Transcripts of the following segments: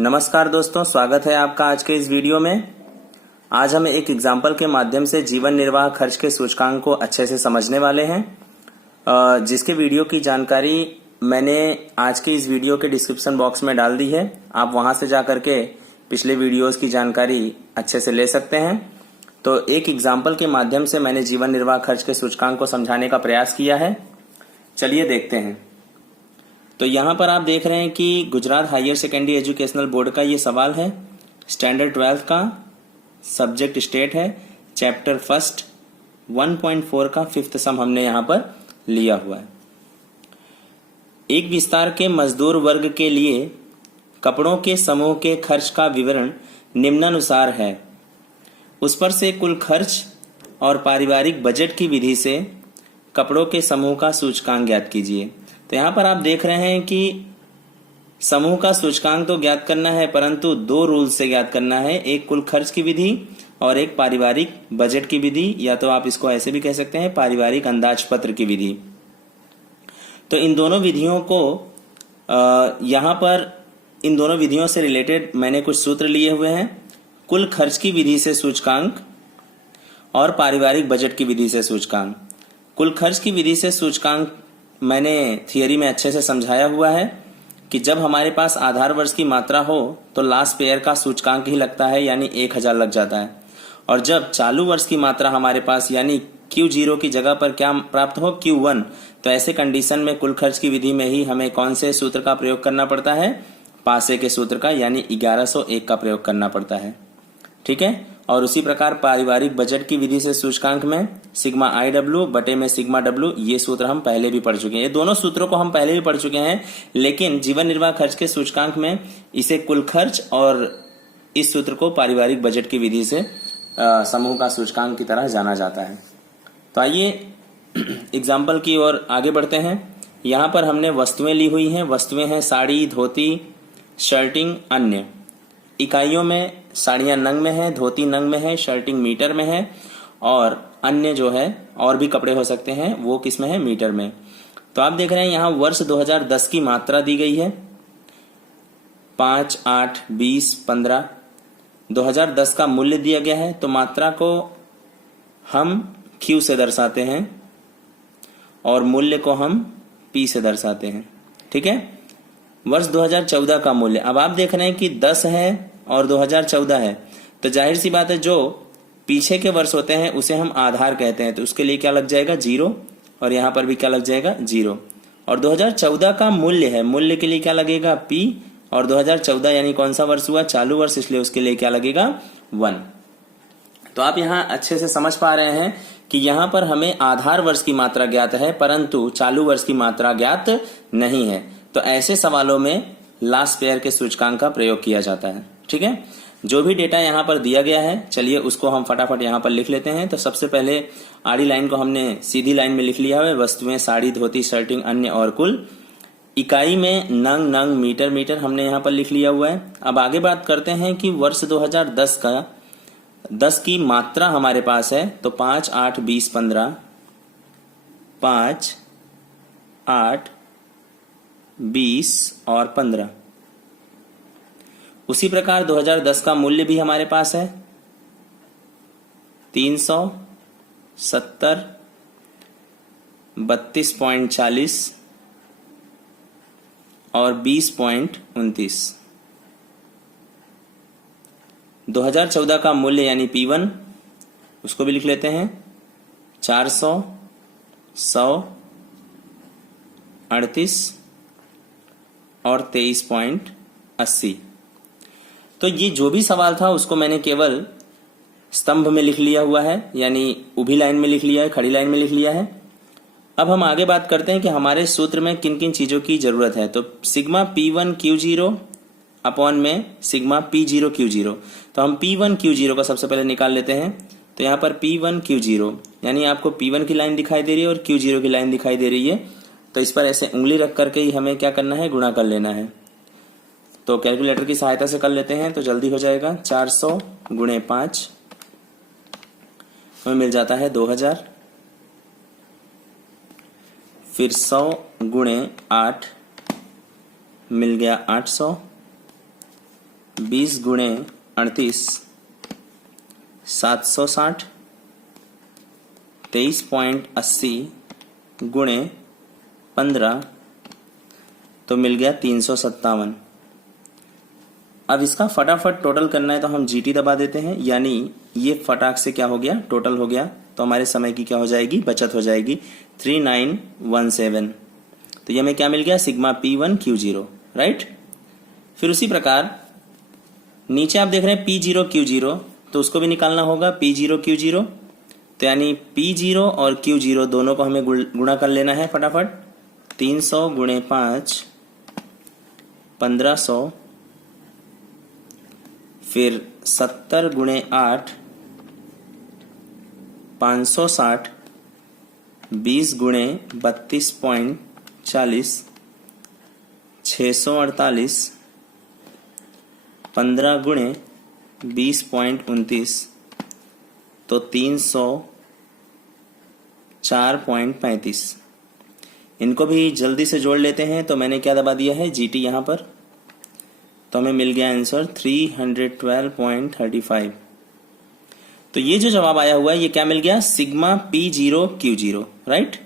नमस्कार दोस्तों, स्वागत है आपका आज के इस वीडियो में। आज हम एक एग्जाम्पल के माध्यम से जीवन निर्वाह खर्च के सूचकांक को अच्छे से समझने वाले हैं, जिसके वीडियो की जानकारी मैंने आज के इस वीडियो के डिस्क्रिप्शन बॉक्स में डाल दी है। आप वहां से जाकर के पिछले वीडियोस की जानकारी अच्छे से ले सकते हैं। तो एक एग्जाम्पल के माध्यम से मैंने जीवन निर्वाह खर्च के सूचकांक को समझाने का प्रयास किया है। चलिए देखते हैं। तो यहाँ पर आप देख रहे हैं कि Gujarat higher secondary educational board का ये सवाल है। स्टैंडर्ड 12 का सब्जेक्ट स्टेट है, चैप्टर फर्स्ट 1.4 का फिफ्थ सम हमने यहाँ पर लिया हुआ है। एक विस्तार के मजदूर वर्ग के लिए कपड़ों के समूह के खर्च का विवरण निम्नानुसार है। उस पर से कुल खर्च और पारिवारिक बजट की विधि से कपड़ों के समूह का सूचकांक ज्ञात कीजिए। तो यहाँ पर आप देख रहे हैं कि समूह का सूचकांक तो ज्ञात करना है, परंतु दो रूल से ज्ञात करना है, एक कुल खर्च की विधि और एक पारिवारिक बजट की विधि, या तो आप इसको ऐसे भी कह सकते हैं पारिवारिक अंदाजपत्र की विधि। तो इन दोनों विधियों को यहाँ पर इन दोनों विधियों से रिलेटेड मैंने कुछ सूत्र लिए हुए हैं। कुल खर्च की विधि से सूचकांक और पारिवारिक बजट की विधि से सूचकांक। कुल खर्च की विधि से सूचकांक मैंने थियरी में अच्छे से समझाया हुआ है कि जब हमारे पास आधार वर्ष की मात्रा हो तो लास्ट पेयर का सूचकांक ही लगता है, यानी 1000 लग जाता है। और जब चालू वर्ष की मात्रा हमारे पास यानी Q0 की जगह पर क्या प्राप्त हो, Q1, तो ऐसे कंडीशन में कुल खर्च की विधि में ही हमें कौन से सूत्र का प्रयोग करना पड़ता है, पासे के सूत्र का, यानी 1101 का प्रयोग करना पड़ता है। ठीक है। और उसी प्रकार पारिवारिक बजट की विधि से सूचकांक में सिग्मा IW बटे में सिग्मा W, ये सूत्र हम पहले भी पढ़ चुके हैं। ये दोनों सूत्रों को हम पहले भी पढ़ चुके हैं, लेकिन जीवन निर्वाह खर्च के सूचकांक में इसे कुल खर्च और इस सूत्र को पारिवारिक बजट की विधि से समूह का सूचकांक की तरह जाना जाता है। तो आइए एग्जाम्पल की ओर आगे बढ़ते हैं। यहाँ पर हमने वस्तुएं ली हुई हैं। वस्तुएं हैं साड़ी, धोती, शर्टिंग, अन्य। इकाइयों में साड़ियां नंग में है, धोती नंग में है, शर्टिंग मीटर में है, और अन्य जो है और भी कपड़े हो सकते हैं वो किस में है, मीटर में। तो आप देख रहे हैं यहाँ वर्ष 2010 की मात्रा दी गई है 5, 8, 20, 15। 2010 का मूल्य दिया गया है, तो मात्रा को हम Q से दर्शाते हैं और मूल्य को हम P से दर्शाते हैं। ठीक है। वर्ष 2014 का मूल्य, अब आप देख रहे हैं कि 10 है और 2014 है, तो जाहिर सी बात है जो पीछे के वर्ष होते हैं उसे हम आधार कहते हैं, तो उसके लिए क्या लग जाएगा, 0, और यहाँ पर भी क्या लग जाएगा, 0। और 2014 का मूल्य है, मूल्य के लिए क्या लगेगा, P, और 2014 यानी कौन सा वर्ष हुआ, चालू वर्ष, इसलिए उसके लिए क्या लगेगा, 1। तो आप यहाँ अच्छे से समझ पा रहे हैं कि यहाँ पर हमें आधार वर्ष की मात्रा ज्ञात है, परंतु चालू वर्ष की मात्रा ज्ञात नहीं है। तो ऐसे सवालों में लास्ट पेयर के सूचकांक का प्रयोग किया जाता है। ठीक है। जो भी डेटा यहाँ पर दिया गया है, चलिए उसको हम फटाफट यहाँ पर लिख लेते हैं। तो सबसे पहले आड़ी लाइन को हमने सीधी लाइन में लिख लिया है। वस्तुएं साड़ी, धोती, शर्टिंग, अन्य और कुल। इकाई में नंग, नंग, मीटर, मीटर हमने यहाँ पर लिख लिया हुआ है। अब आगे बात करते हैं कि वर्ष 2010 का 10 की मात्रा हमारे पास है, तो 5, 8, 20, 15, 5, 8, 20 और 15। उसी प्रकार 2010 का मूल्य भी हमारे पास है 370, 32.40 और 20.29। 2014 का मूल्य यानी P1, उसको भी लिख लेते हैं 400, 100, 38 और 23.80। तो ये जो भी सवाल था उसको मैंने केवल स्तंभ में लिख लिया हुआ है, यानी उभी लाइन में लिख लिया है, खड़ी लाइन में लिख लिया है। अब हम आगे बात करते हैं कि हमारे सूत्र में किन किन चीजों की जरूरत है। तो सिग्मा P1 Q0 अपॉन में सिग्मा P0 Q0। तो हम P1 Q0 का सबसे पहले निकाल लेते हैं। तो यहाँ पर P1 Q0 यानी आपको P1 की लाइन दिखाई दे रही है और Q0 की लाइन दिखाई दे रही है, तो इस पर ऐसे उंगली रख करके ही हमें क्या करना है, गुणा कर लेना है। तो कैलकुलेटर की सहायता से कर लेते हैं तो जल्दी हो जाएगा। 400 गुणे 5 हमें मिल जाता है 2000। फिर 100 गुणे 8 मिल गया 800 20 गुणे 38 760 23.80 गुणे 15 तो मिल गया 357। अब इसका फटाफट टोटल करना है तो हम GT दबा देते हैं, यानी ये फटाक से क्या हो गया, टोटल हो गया। तो हमारे समय की क्या हो जाएगी, बचत हो जाएगी 3917। तो ये हमें क्या मिल गया, सिग्मा P1 Q0, राइट। फिर उसी प्रकार नीचे आप देख रहे हैं P0 Q0, तो उसको भी निकालना होगा P0 Q0। तो यानी P0 और Q0 दोनों को हमें गुणा कर लेना है फटाफट। 300 गुणे 5 1500, फिर 70 गुणे 8 560, 20 गुणे 32.40 648, 15 गुणे 20.29 तो 304.35। इनको भी जल्दी से जोड़ लेते हैं। तो मैंने क्या दबा दिया है, GT यहाँ पर। तो हमें मिल गया आंसर 312.35। तो ये जो जवाब आया हुआ है ये क्या मिल गया, सिग्मा P0 Q0, राइट।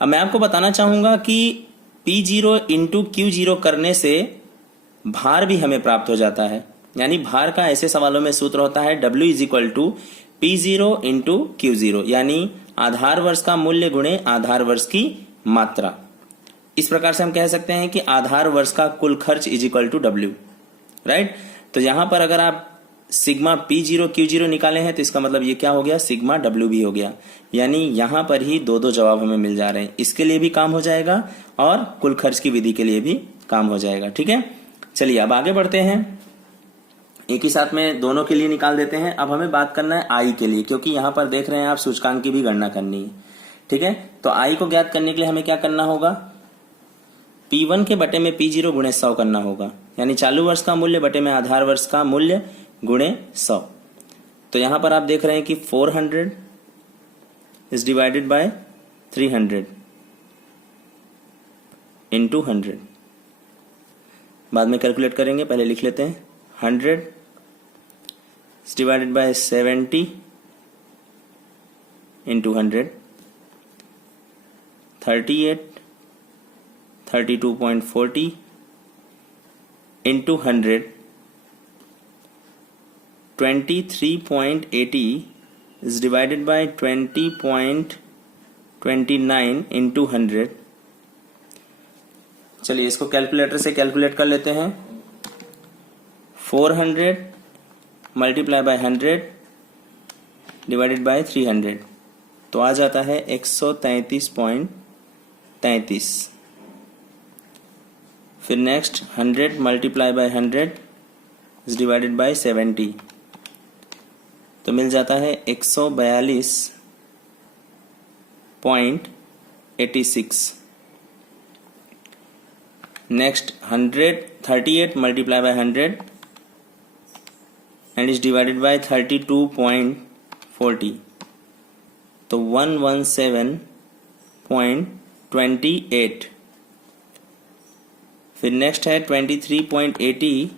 अब मैं आपको बताना चाहूंगा कि P0 इंटू Q0 करने से भार भी हमें प्राप्त हो जाता है। यानी भार का ऐसे सवालों में सूत्र होता है W is equal to P0 into Q0, यानी आधार वर्ष का मूल्य गुणे आधार वर्ष की मात्रा। इस प्रकार से हम कह सकते हैं कि आधार वर्ष का कुल खर्च is equal to W, right. तो यहां पर अगर आप सिग्मा P0 Q0 निकाले हैं तो इसका मतलब ये क्या हो गया, सिग्मा W भी हो गया। यानी यहां पर ही दो जवाब हमें मिल जा रहे हैं। इसके लिए भी काम हो जाएगा और कुल खर्च की विधि के लिए भी काम हो जाएगा, ठीक है। चलिए अब आगे बढ़ते हैं, एक ही साथ में दोनों के लिए निकाल देते हैं। अब हमें बात करना है I के लिए, क्योंकि यहां पर देख रहे हैं आप सूचकांक की भी गणना करनी है, ठीक है। तो I को ज्ञात करने के लिए हमें क्या करना होगा, P1 के बटे में P0 गुणे 100 करना होगा, यानी चालू वर्ष का मूल्य बटे में आधार वर्ष का मूल्य गुणे 100। तो यहां पर आप देख रहे हैं कि 400 इज डिवाइडेड बाय 300 इंटू 100। बाद में कैलकुलेट करेंगे, पहले लिख लेते हैं। 100 is divided by 70 into 100, 38 32.40 into 100, 23.80 is divided by 20.29 into 100। चलिए इसको कैलकुलेटर से कैलकुलेट कर लेते हैं। 400 मल्टीप्लाई बाय 100 डिवाइडेड बाय 300 तो आ जाता है 133.33। फिर next 100 multiply by 100 is divided by 70 तो मिल जाता है 142.86। Next 138 multiply by 100 and is divided by 32.40 तो 117.28। फिर नेक्स्ट है 23.80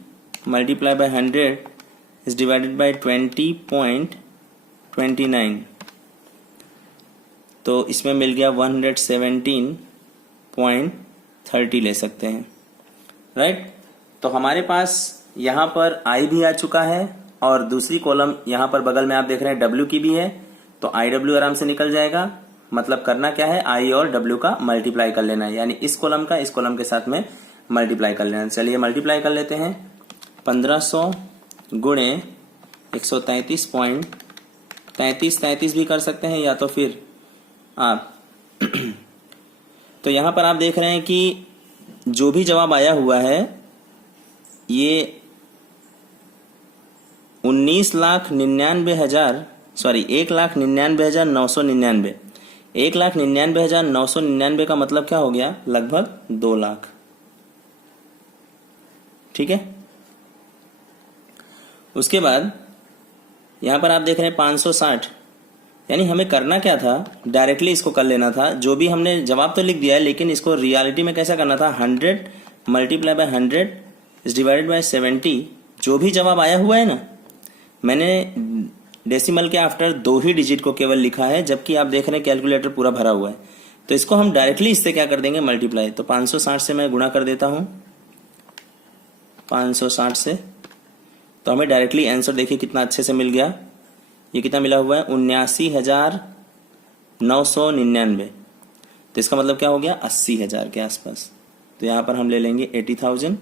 multiply by 100 is divided by 20.29 तो इसमें मिल गया 117.30 ले सकते हैं, राइट। तो हमारे पास यहाँ पर I भी आ चुका है और दूसरी कॉलम यहाँ पर बगल में आप देख रहे हैं W की भी है, तो IW आराम से निकल जाएगा। मतलब करना क्या है, I और W का मल्टीप्लाई कर लेना है, यानी इस कॉलम का इस कॉलम के साथ में मल्टीप्लाई कर लेना। चलिए मल्टीप्लाई कर लेते हैं। 1500 गुणे 133.33 भी कर सकते हैं, या तो फिर आप तो यहाँ पर आप देख रहे हैं कि जो भी जवाब आया हुआ है ये 1,99,999 1,99,999 का मतलब क्या हो गया, लगभग 2 लाख, ठीक है। उसके बाद यहां पर आप देख रहे हैं 560, यानी हमें करना क्या था, डायरेक्टली इसको कर लेना था। जो भी हमने जवाब तो लिख दिया है, लेकिन इसको रियलिटी में कैसा करना था, 100 multiply by 100 is divided by 70 जो भी जवाब आया हुआ है ना, मैंने डेसिमल के आफ्टर 2 ही डिजिट को केवल लिखा है, जबकि आप देख रहे हैं कैलकुलेटर पूरा भरा हुआ है। तो इसको हम डायरेक्टली इससे क्या कर देंगे, मल्टीप्लाई। तो 560 से मैं गुणा कर देता हूं, 560 से, तो हमें डायरेक्टली आंसर देखिए कितना अच्छे से मिल गया। ये कितना मिला हुआ है, 79,999। तो इसका मतलब क्या हो गया, 80,000 के आसपास। तो यहाँ पर हम ले लेंगे 80,000।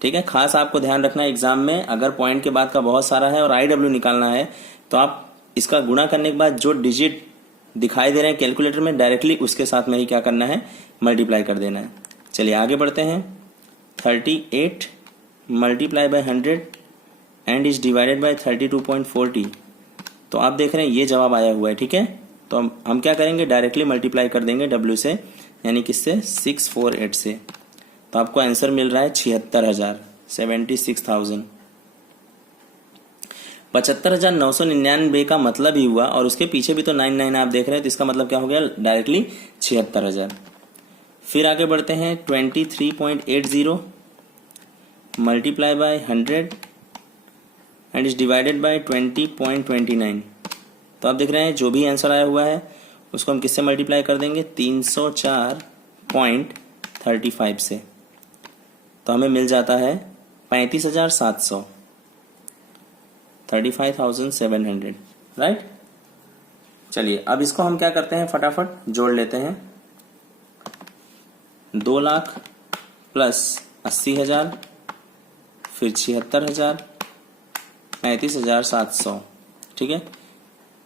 ठीक है, खास आपको ध्यान रखना है एग्जाम में अगर पॉइंट के बाद का बहुत सारा है और IW निकालना है, तो आप इसका गुणा करने के बाद जो डिजिट दिखाई दे रहे हैं कैलकुलेटर में, डायरेक्टली उसके साथ में ही क्या करना है, मल्टीप्लाई कर देना है। चलिए आगे बढ़ते हैं। 38 multiply by 100 and is divided by 32.40। तो आप देख रहे हैं ये जवाब आया हुआ है। ठीक है, तो हम क्या करेंगे, डायरेक्टली मल्टीप्लाई कर देंगे W से, यानी किससे, 648 से। तो आपको आंसर मिल रहा है 76,000, 76,000। 75,999 का मतलब ही हुआ, और उसके पीछे भी तो 99 आप देख रहे हैं, तो इसका मतलब क्या हो गया, डायरेक्टली 76,000। फिर आगे बढ़ते हैं। 23.80 multiply by 100 and is divided by 20.29। तो आप देख रहे हैं जो भी आंसर आया हुआ है उसको हम किससे मल्टीप्लाई कर देंगे, 304.35 से। तो हमें मिल जाता है 35,700, 35,700, राइट। चलिए अब इसको हम क्या करते हैं, फटाफट जोड़ लेते हैं। 2 लाख प्लस 80,000, फिर 76,000, 35,700। ठीक है,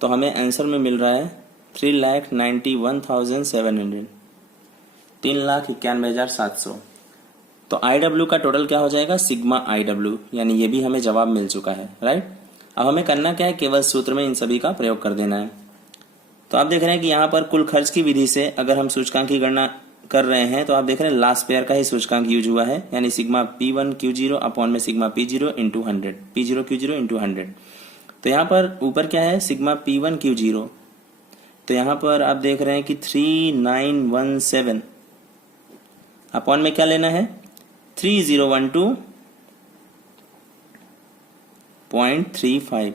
तो हमें आंसर में मिल रहा है 3,91,700, 3,91,700। तो IW का टोटल क्या हो जाएगा, सिग्मा IW, यानी ये भी हमें जवाब मिल चुका है, राइट। अब हमें करना क्या है, केवल सूत्र में इन सभी का प्रयोग कर देना है। तो आप देख रहे हैं कि यहाँ पर कुल खर्च की विधि से अगर हम सूचकांक की गणना कर रहे हैं, तो आप देख रहे हैं लास्ट पेयर का ही सूचकांक यूज हुआ है, यानी सिग्मा P1Q0 अपॉन में sigma P0 into 100, P0Q0 into 100। तो यहाँ पर ऊपर क्या है, सिग्मा P1Q0, तो यहाँ पर आप देख रहे हैं कि 3917 अपॉन में क्या लेना है, 3012.35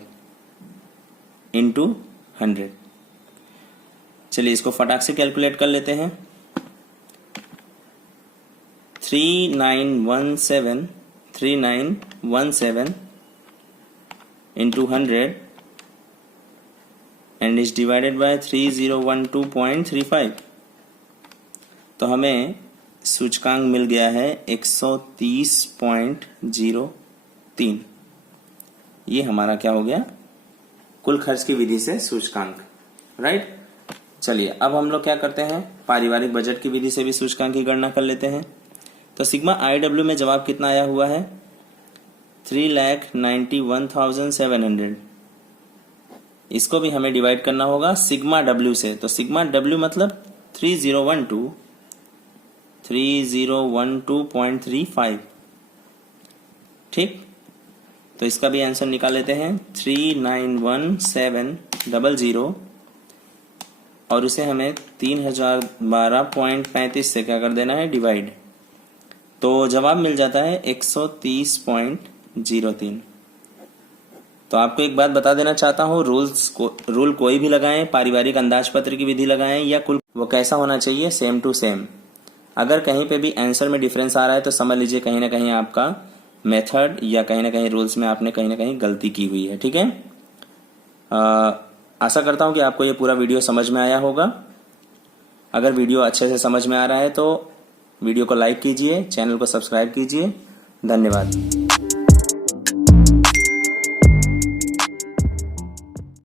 इंटू 100। चलिए इसको फटाक से कैलकुलेट कर लेते हैं। 3917 into 100 and is divided by 3012.35। तो हमें सूचकांक मिल गया है 130.03। ये हमारा क्या हो गया, कुल खर्च की विधि से सूचकांक, राइट। चलिए अब हम लोग क्या करते हैं, पारिवारिक बजट की विधि से भी सूचकांक की गणना कर लेते हैं। तो सिग्मा IW में जवाब कितना आया हुआ है, 3,91,700। इसको भी हमें डिवाइड करना होगा सिग्मा W से। तो सिग्मा W मतलब 3012.35। ठीक, तो इसका भी आंसर निकाल लेते हैं, 391,700, और उसे हमें 3012.35 से क्या कर देना है, डिवाइड। तो जवाब मिल जाता है 130.03। तो आपको एक बात बता देना चाहता हूँ, रूल कोई भी लगाएं, पारिवारिक अंदाजपत्र की विधि लगाएं या कुल, वो कैसा होना चाहिए, सेम टू सेम। अगर कहीं पे भी आंसर में डिफरेंस आ रहा है तो समझ लीजिए कहीं ना कहीं आपका मेथड या कहीं ना कहीं रूल्स में आपने कहीं ना कहीं गलती की हुई है। ठीक है, आशा करता हूँ कि आपको ये पूरा वीडियो समझ में आया होगा। अगर वीडियो अच्छे से समझ में आ रहा है तो वीडियो को लाइक कीजिए, चैनल को सब्सक्राइब कीजिए। धन्यवाद।